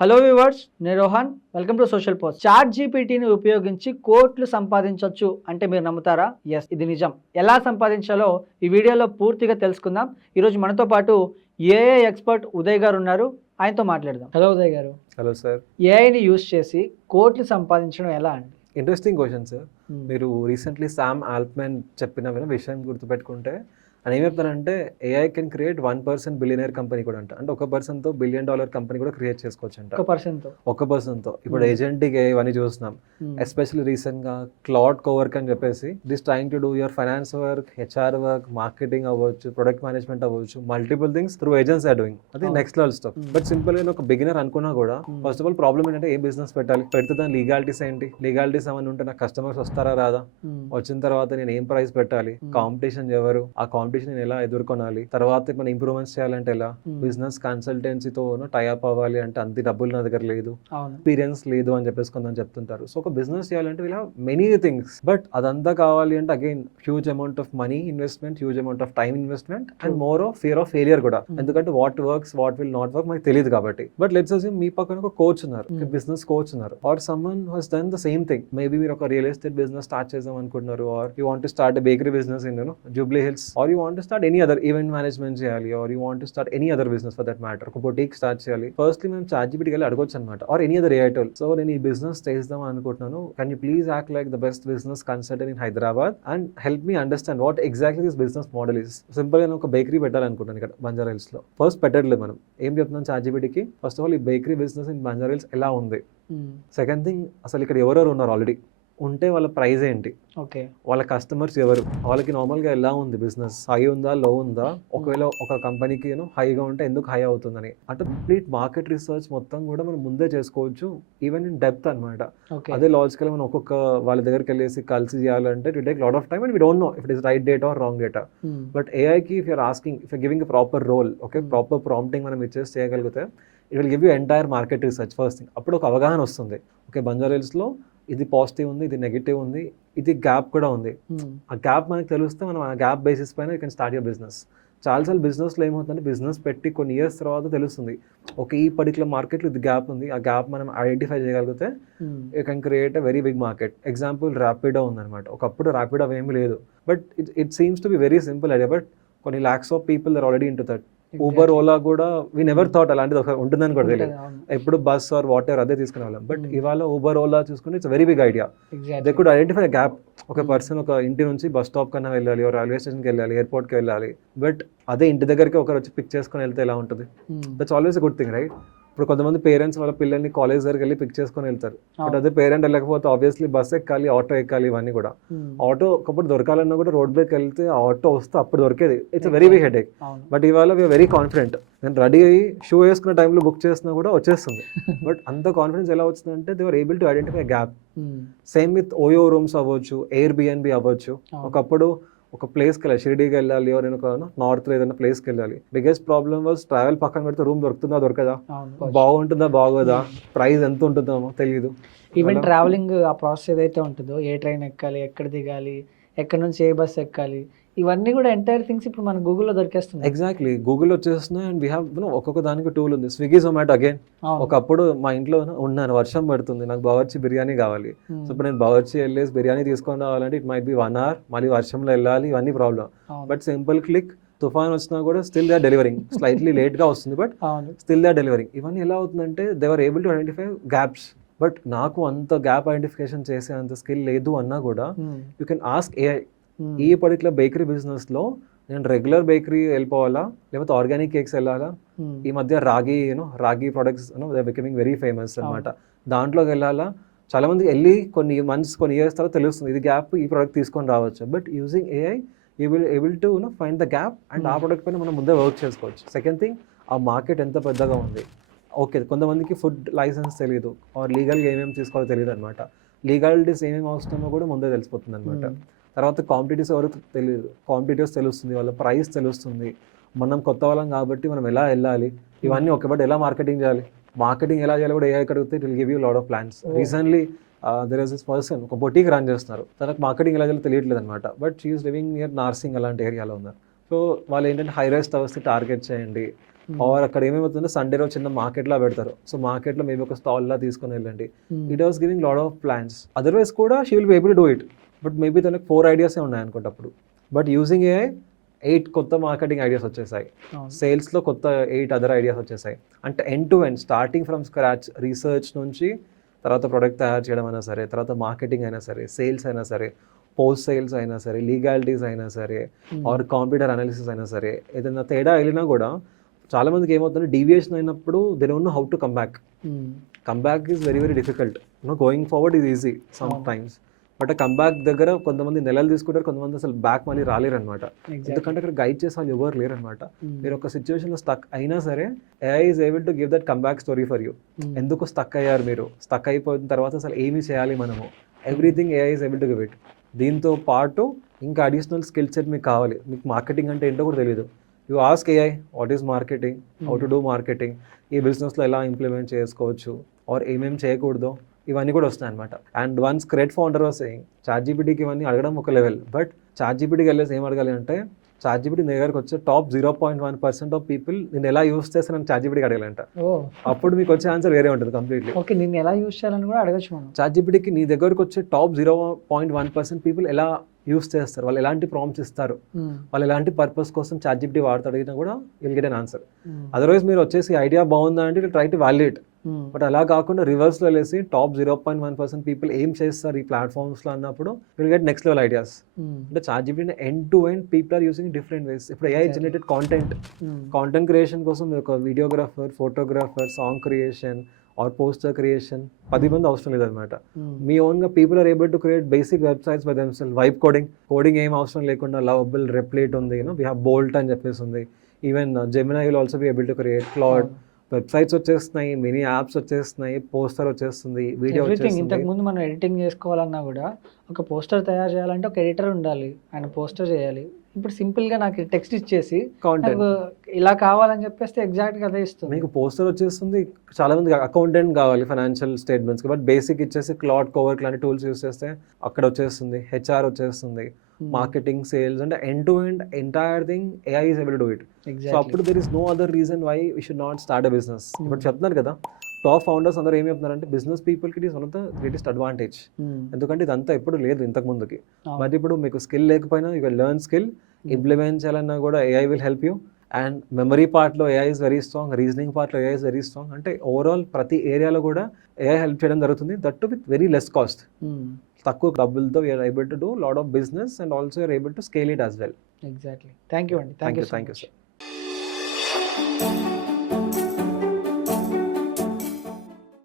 Hello viewers, నేను Rohan. Welcome to social post. Chat జీపీటీని ఉపయోగించి కోట్లు సంపాదించవచ్చు అంటే మీరు నమ్ముతారా? ఎస్, ఇది నిజం. ఎలా సంపాదించాలో ఈ వీడియోలో పూర్తిగా తెలుసుకుందాం. ఈరోజు మనతో పాటు ఏఐ ఎక్స్పర్ట్ ఉదయ్ గారు ఉన్నారు. ఆయనతో మాట్లాడదాం. హలో ఉదయ్ గారు. Hello sir. ఏఐని యూజ్ చేసి కోట్లు సంపాదించడం ఎలా అండి? Interesting question sir. మీరు రీసెంట్లీ శామ్ ఆల్ట్మన్ చెప్పిన విషయం గుర్తుపెట్టుకుంటే ఆయన ఏం చెప్తానంటే AI can create 1% billionaire company కూడా అంట. అంటే ఒక పర్సన్తో $1 బిలియన్ కంపెనీ కూడా క్రియేట్ చేసుకోవచ్చు అంట. ఒక పర్సన్తో. ఇప్పుడు ఏజెంటిక్ ఏఐ అని చూస్తున్నాం. ఎస్పెషల్లీ రీసెంట్గా క్లౌడ్ కోవర్క్ అని చెప్పేసి this trying to do your finance work, HR work, marketing అవ్వచ్చు, ప్రొడక్ట్ మేనేజ్మెంట్ అవ్వచ్చు, multiple things through agents are doing. అది next level stuff. But simple గా ఒక బిగినర్ అనుకున్నా కూడా ఫస్ట్ ఆఫ్ ఆల్ ప్రాబ్లమ్ ఏంటంటే ఏ బిజినెస్ పెట్టాలి, పెడితే దాని లీగాలిటీస్ ఏంటి, లీగాలిటీస్ ఏమైనా ఉంటే నాకు కస్టమర్స్ వస్తారా రాదా, వచ్చిన తర్వాత నేను ఏం ప్రైస్ పెట్టాలి, కాంపిటీషన్ ఎవరు, ఆ కాంపిటీషన్ నేను ఎలా ఎదుర్కొనాలి, తర్వాత మనం ఇంప్రూవ్మెంట్స్ చేయాలంటే ఎలా, బిజినెస్ కన్సల్టెన్సీతో టైఅప్ అవ్వాలి అంటే అంత డబ్బులు నా దగ్గర లేదు, ఎక్స్పీరియన్స్ లేదు అని చెప్పేసి కొంతమంది చెప్తుంటారు. సో ఒక బిజినెస్ చేయాలంటే ఇలా మెనీ థింగ్స్. బట్ అదంతా కావాలి అంటే again huge amount of money investment, huge amount of time investment and more of fear of failure కూడా. ఎందుకంటే what works, what will not work మనకు తెలియదు కాబట్టి. బట్ లెట్స్ అస్యూమ్ మీ పక్కన ఒక కోచ్ ఉన్నారు, బిజినెస్ కోచ్ ఉన్నారు, or someone who has done the same thing. Maybe మీరు ఒక రియల్ ఎస్టేట్ బిజినెస్ స్టార్ట్ చేద్దాం అనుకుంటున్నారు, or you want to start bakery business in Jubilee Hills, or you want to start any other event management చేయాలి, or you want to start any other business for that matter, ఒక boutique start చేయాలి. Firstly మేము chat జీపీటీకి వెళ్ళి అడగొచ్చు అనమాట, or any other AI tool. So నేను ఈ బిజినెస్ చేద్దాం అనుకుంటున్నాను, can you please act like the best business consultant in Hyderabad and help me understand what exactly this business model is. Simple గా ఒక బేకరీ పెట్టాలనుకుంటాను ఇక్కడ బంజారా హిల్స్ లో. ఫస్ట్ పెట్టట్లేదు మనం, ఏం చెప్తున్నాం చాట్ జీపీటీకి, ఫస్ట్ ఆఫ్ ఆల్ ఈ bakery business in Banjara hills ఎలా ఉంది, సెకండ్ థింగ్ అసలు ఇక్కడ ఎవరెవరు ఉన్నారు ఆల్రెడీ ఉంటే వాళ్ళ ప్రైస్ ఏంటి, వాళ్ళ కస్టమర్స్ ఎవరు, వాళ్ళకి నార్మల్గా ఎలా ఉంది బిజినెస్, హై ఉందా లో ఉందా, ఒకవేళ ఒక కంపెనీకి హైగా ఉంటే ఎందుకు హై అవుతుందని, అంటే కంప్లీట్ మార్కెట్ రీసెర్చ్ మొత్తం కూడా మనం ముందే చేసుకోవచ్చు, ఈవెన్ ఇన్ డెప్త్ అనమాట. అదే లాజికల్ మనం ఒక్కొక్క వాళ్ళ దగ్గరికి వెళ్ళేసి కలిసి చేయాలంటే it take lot of time and we don't know if it is right data or wrong data. But ఏఐకి if you're asking, if you're giving a proper role, okay proper prompting మనం ఇచ్చేసి చేయగలిగితే it will give you entire market research first thing. అప్పుడు ఒక అవగాహన వస్తుంది, okay Banjara హిల్స్లో ఇది పాజిటివ్ ఉంది, ఇది నెగిటివ్ ఉంది, ఇది గ్యాప్ కూడా ఉంది. ఆ గ్యాప్ మనకు తెలిస్తే మనం ఆ గ్యాప్ బేసిస్ పైన you can start your business. చాలాసార్లు బిజినెస్లో ఏమవుతుందంటే బిజినెస్ పెట్టి కొన్ని ఇయర్స్ తర్వాత తెలుస్తుంది, ఒక ఈ పర్టికులర్ మార్కెట్లో ఇది గ్యాప్ ఉంది, ఆ గ్యాప్ మనం ఐడెంటిఫై చేయగలిగితే you can create a very big market. Example Rapido ఉందన్నమాట. ఒకప్పుడు ర్యాపిడో అవేమీ లేదు, but it seems to be very simple idea, but కొన్ని lakhs of people are already into that. Uber, Ola కూడా వీ నెవర్ థాట్ అలాంటిది ఒక ఉంటుందని కూడా తెలియదు, ఎప్పుడు బస్ ఆర్ వాట్ ఎవర్ అదే తీసుకునే వాళ్ళం. బట్ ఇవాళ ఊబర్, ఓలా చూసుకుంటే it's very big idea. They could identify gap. ఒక పర్సన్ ఒక ఇంటి నుంచి బస్ స్టాప్ కన్నా వెళ్ళాలి, రైల్వే స్టేషన్కి వెళ్ళాలి, ఎయిర్పోర్ట్కి వెళ్ళాలి, బట్ అదే ఇంటి దగ్గరికి ఒకరు వచ్చి పిక్ చేసుకొని వెళ్తే ఎలా ఉంటుంది? That's always a good thing, right? ఇప్పుడు కొంతమంది పేరెంట్స్ వాళ్ళ పిల్లల్ని కాలేజ్ దగ్గరికి వెళ్ళి పిక్ చేసుకొని వెళ్తారు, బట్ అదే పేరెంట్ వెళ్ళకపోతే ఆబ్వియస్లీ బస్ ఎక్కాలి, ఆటో ఎక్కాలి, ఇవన్నీ కూడా. ఆటో ఒకప్పుడు దొరకాలన్నా కూడా రోడ్ బ్రేక్ వెళ్తే ఆటో వస్తే అప్పుడు దొరికేది. It's very big headache. But ఇవాళ వీఆర్ వెరీ కాన్ఫిడెంట్, నేను రెడీ అయ్యి షూ వేసుకున్న టైంలో బుక్ చేసినా కూడా వచ్చేస్తుంది. బట్ అంత కాన్ఫిడెన్స్ ఎలా వచ్చిందంటే they are able to identify gap. Same with OYO rooms అవ్వచ్చు, ఎయిర్ బిఎన్బి అవ్వచ్చు. ఒకప్పుడు ఒక ప్లేస్కి వెళ్ళాలి, షిరిడీకి వెళ్ళాలి, నేను ఒక నార్త్లో ఏదైనా ప్లేస్కి వెళ్ళాలి. బిగ్గెస్ట్ ప్రాబ్లమ్ వాజ్ ట్రావెల్ పక్కన పెడితే రూమ్ దొరుకుతుందా దొరకదా, బాగుంటుందా బాగోదా, ప్రైస్ ఎంత ఉంటుందో తెలియదు. ఈవెన్ ట్రావెలింగ్ ఆ ప్రాసెస్ ఏదైతే ఉంటుందో, ఏ ట్రైన్ ఎక్కాలి, ఎక్కడ దిగాలి, ఎక్కడ నుంచి ఏ బస్ ఎక్కాలి, ఇవన్నీ కూడా ఎంటైర్ థింగ్స్ ఇప్పుడు మన గూగుల్లో దొరికేస్తుంది. ఎగ్జాక్ట్లీ, గూగుల్లో వచ్చేస్తున్నాయి. అండ్ వీ హ్యావ్ ఒక్కొక్క దానికి టూల్ ఉంది. Swiggy, Zomato again. ఒకప్పుడు మా ఇంట్లో ఉన్నాను, వర్షం పడుతుంది, నాకు బావర్చి బిర్యానీ కావాలి. సో ఇప్పుడు నేను బావర్చి వెళ్ళేసి బిర్యానీ తీసుకొని రావాలంటే ఇట్ మైట్ బి 1 hour, మళ్ళీ వర్షంలో వెళ్ళాలి, ఇవన్నీ ప్రాబ్లం. బట్ సింపుల్ క్లిక్, తుఫాన్ వచ్చినా కూడా still they are delivering. Slightly లేట్గా వస్తుంది, but still they are delivering. ఇవన్నీ ఎలా అవుతుందంటే they are able to identify gaps. But నాకు అంత గ్యాప్ ఐడెంటిఫికేషన్ చేసే అంత స్కిల్ లేదు అన్నా కూడా యూ కెన్ ఆస్క్ ఏఐ, ఈ పర్టికులర్ బేకరీ బిజినెస్లో నేను రెగ్యులర్ బేకరీ వెళ్ళిపోవాలా, లేకపోతే ఆర్గానిక్ కేక్స్ వెళ్ళాలా, ఈ మధ్య రాగి products they becoming very famous అనమాట, దాంట్లోకి వెళ్ళాలా. చాలా మంది వెళ్ళి కొన్ని మంత్స్, కొన్ని ఇయర్స్ తర్వాత తెలుస్తుంది ఇది గ్యాప్, ఈ ప్రోడక్ట్ తీసుకొని రావచ్చు. But using AI you will able to find the gap and ఆ ప్రోడక్ట్ పైన మనం ముందే వర్క్ చేసుకోవచ్చు. సెకండ్ థింగ్, ఆ మార్కెట్ ఎంత పెద్దగా ఉంది. ఓకే, కొంతమందికి ఫుడ్ లైసెన్స్ తెలియదు, ఆర్ లీగల్గా ఏమేమి తీసుకోవాలో తెలియదు అనమాట. లీగాలిటీస్ ఏమేమి అవసరమో కూడా ముందే తెలిసిపోతుంది అనమాట. తర్వాత కాంపిటీటర్స్ ఎవరు తెలియదు, కాంపిటీటర్స్ తెలుస్తుంది, వాళ్ళ ప్రైస్ తెలుస్తుంది, మనం కొత్త వాళ్ళం కాబట్టి మనం ఎలా వెళ్ళాలి, ఇవన్నీ ఓకే. బట్ ఎలా మార్కెటింగ్ చేయాలి, మార్కెటింగ్ ఎలా చేయాలి కూడా ఏఐ అడిగితే it will give you lot of plans. Recently there is this person ఒక బొటీక్ రన్ చేస్తున్నారు, తనకు మార్కెటింగ్ ఎలా చేయాలో తెలియట్లేదు అనమాట. But she is living near Narsing అలాంటి ఏరియాలో ఉన్నారు. సో వాళ్ళు ఏంటంటే హై రైస్ టవర్స్ని టార్గెట్ చేయండి, ఆర్ అక్కడ ఏమేమవుతుందో సండే రోజు చిన్న మార్కెట్ లా పెడతారు. సో మార్కెట్ లో మేబీ ఒక స్టాల్ లా తీసుకొని వెళ్ళండి. It was giving lot of plans. Otherwise కూడా she will be able to do it. But maybe తనకు 4 ఐడియాసే ఉన్నాయి అనుకుంటా అప్పుడు. బట్ యూజింగ్ ఏఐ 8 కొత్త మార్కెటింగ్ ఐడియాస్ వచ్చేసాయి. సేల్స్లో కొత్త 8 అదర్ ఐడియాస్ వచ్చేసాయి. అంటే end to end starting from scratch, research నుంచి తర్వాత ప్రొడక్ట్ తయారు చేయడం అయినా సరే, తర్వాత మార్కెటింగ్ అయినా సరే, సేల్స్ అయినా సరే, పోస్ట్ సేల్స్ అయినా సరే, లీగాలిటీస్ అయినా సరే, ఆర్ కాంప్యూటర్ అనాలిసిస్ అయినా సరే, ఏదైనా తేడా వెళ్ళినా కూడా చాలా మందికి ఏమవుతుంది, డీవియేషన్ అయినప్పుడు they don't know how to come back. Come back is very very difficult. Going forward is easy some times. But come back దగ్గర కొంతమంది నెలలు తీసుకుంటారు, కొంతమంది అసలు బ్యాక్ మళ్ళీ రాలేరు అనమాట. ఎందుకంటే అక్కడ గైడ్ చేసే వాళ్ళు ఎవరు లేరు అనమాట. మీరు ఒక సిచ్యువేషన్లో స్టక్ అయినా సరే AI is able to give that come back story for you. ఎందుకు స్టక్ అయ్యారు మీరు, స్టక్ అయిపోయిన తర్వాత అసలు ఏమి చేయాలి మనము, everything AI is able to give it. దీంతో పాటు ఇంకా అడిషనల్ స్కిల్ సెట్ మీకు కావాలి. మీకు మార్కెటింగ్ అంటే ఏంటో కూడా తెలియదు. You ask AI what is marketing, how to do marketing, ఈ బిజినెస్లో ఎలా ఇంప్లిమెంట్ చేసుకోవచ్చు, ఆర్ ఏమేమి చేయకూడదు, ఇవన్నీ కూడా వస్తాయి అనమాట. And once Cred founder was saying చాట్‌జీపీటీకి ఇవన్నీ అడగడం ఒక లెవెల్, బట్ చాట్‌జీపీటీకి వెళ్ళేసి ఏం అడగాలి అంటే, చాట్‌జీపీటీ నీ దగ్గరకు వచ్చే టాప్ 0.1% ఆఫ్ పీపుల్ నేను ఎలా యూస్ చేస్తానని చాట్‌జీపీటీకి అడగాలంట. అప్పుడు మీకు వచ్చే ఆన్సర్ వేరే ఉంటుంది కంప్లీట్లీ. ఓకే, నేను ఎలా యూస్ చేయాలని కూడా అడగచ్చు మనం. చాట్‌జీపీటీకి నీ దగ్గరకు వచ్చే టాప్ 0.1% పీపుల్ ఎలా యూస్ చేస్తారు, వాళ్ళు ఎలాంటి ప్రాంప్ట్స్ ఇస్తారు, వాళ్ళు ఎలాంటి పర్పస్ కోసం చాట్‌జీపీటీ వాడుతూ అడిగినా కూడా will get an answer. Otherwise మీరు వచ్చేసి ఐడియా బాగుందా అంటే ట్రై టు వాలిడేట్. బట్ అలా కాకుండా రివర్స్లో వెళ్ళేసి టాప్ 0.1% పీపుల్ ఏం చేస్తారు ఈ ప్లాట్ఫామ్స్లో అన్నప్పుడు will get next level ideas. అంటే ChatGPT end to end people are using different ways. ఇప్పుడు ఏఐ జనరేటెడ్ కాంటెంట్ క్రియేషన్ కోసం ఒక videographer, photographer, song creation or poster creation 10 మంది అవసరం లేదనమాట. మీ ఓన్గా people are able to create basic websites by themselves. Vibe coding ఏం అవసరం లేకుండా లవబుల్ రెప్లేట్ ఉంది, వీ హ్యావ్ బోల్ట్ అని చెప్పేసి ఉంది. Even Gemini will also be able to create cloud. Websites వచ్చేస్తున్నాయి, మినీ యాప్స్ వచ్చేస్తున్నాయి, పోస్టర్ వచ్చేస్తుంది, వీడియో వచ్చేస్తుంది. ఇంతకుముందు మనం ఎడిటింగ్ చేసుకోవాలన్నా కూడా ఒక పోస్టర్ తయారు చేయాలంటే ఒక ఎడిటర్ ఉండాలి, ఆయన పోస్టర్ చేయాలి. ఇప్పుడు సింపుల్గా నాకు టెక్స్ట్ ఇచ్చేసి కాంటెంట్ ఇలా కావాలని చెప్పేస్తే ఎగ్జాక్ట్గా అదే ఇస్తుంది. మీకు పోస్టర్ వచ్చేస్తుంది. చాలా మందికి అకౌంటెంట్ కావాలి ఫైనాన్షియల్ స్టేట్మెంట్స్కి, బట్ బేసిక్ ఇచ్చేసి క్లాడ్ కవర్ లాంటి టూల్స్ యూస్ చేస్తే అక్కడ వచ్చేస్తుంది. హెచ్ఆర్ వచ్చేస్తుంది, మార్కెటింగ్, సేల్స్, అంటే end to end entire thing AI is able to do it. So అప్పుడు there is no other reason why we should not start a business. ఇప్పుడు చెప్తున్నారు కదా, టాప్ ఫౌండర్స్ అందరూ ఏం చెప్తున్నారంటే బిజినెస్ పీపుల్కి it is one of the greatest advantage. ఎందుకంటే ఇదంతా ఎప్పుడు లేదు ఇంతకు ముందుకి. బట్ ఇప్పుడు మీకు స్కిల్ లేకపోయినా you can learn skill, implement చేయాలన్నా కూడా AI will help you. And memory పార్ట్లో AI is very strong, reasoning పార్ట్లో ఏఐ ఇస్ వెరీ స్ట్రాంగ్. అంటే ఓవరాల్ ప్రతి ఏరియాలో కూడా ఏఐ హెల్ప్ చేయడం జరుగుతుంది, that too with very less cost. తక్కువ డబ్బులతో we're able to do lot of business and also you're able to scale it as well. Exactly. Thank you అండి. Thank you sir.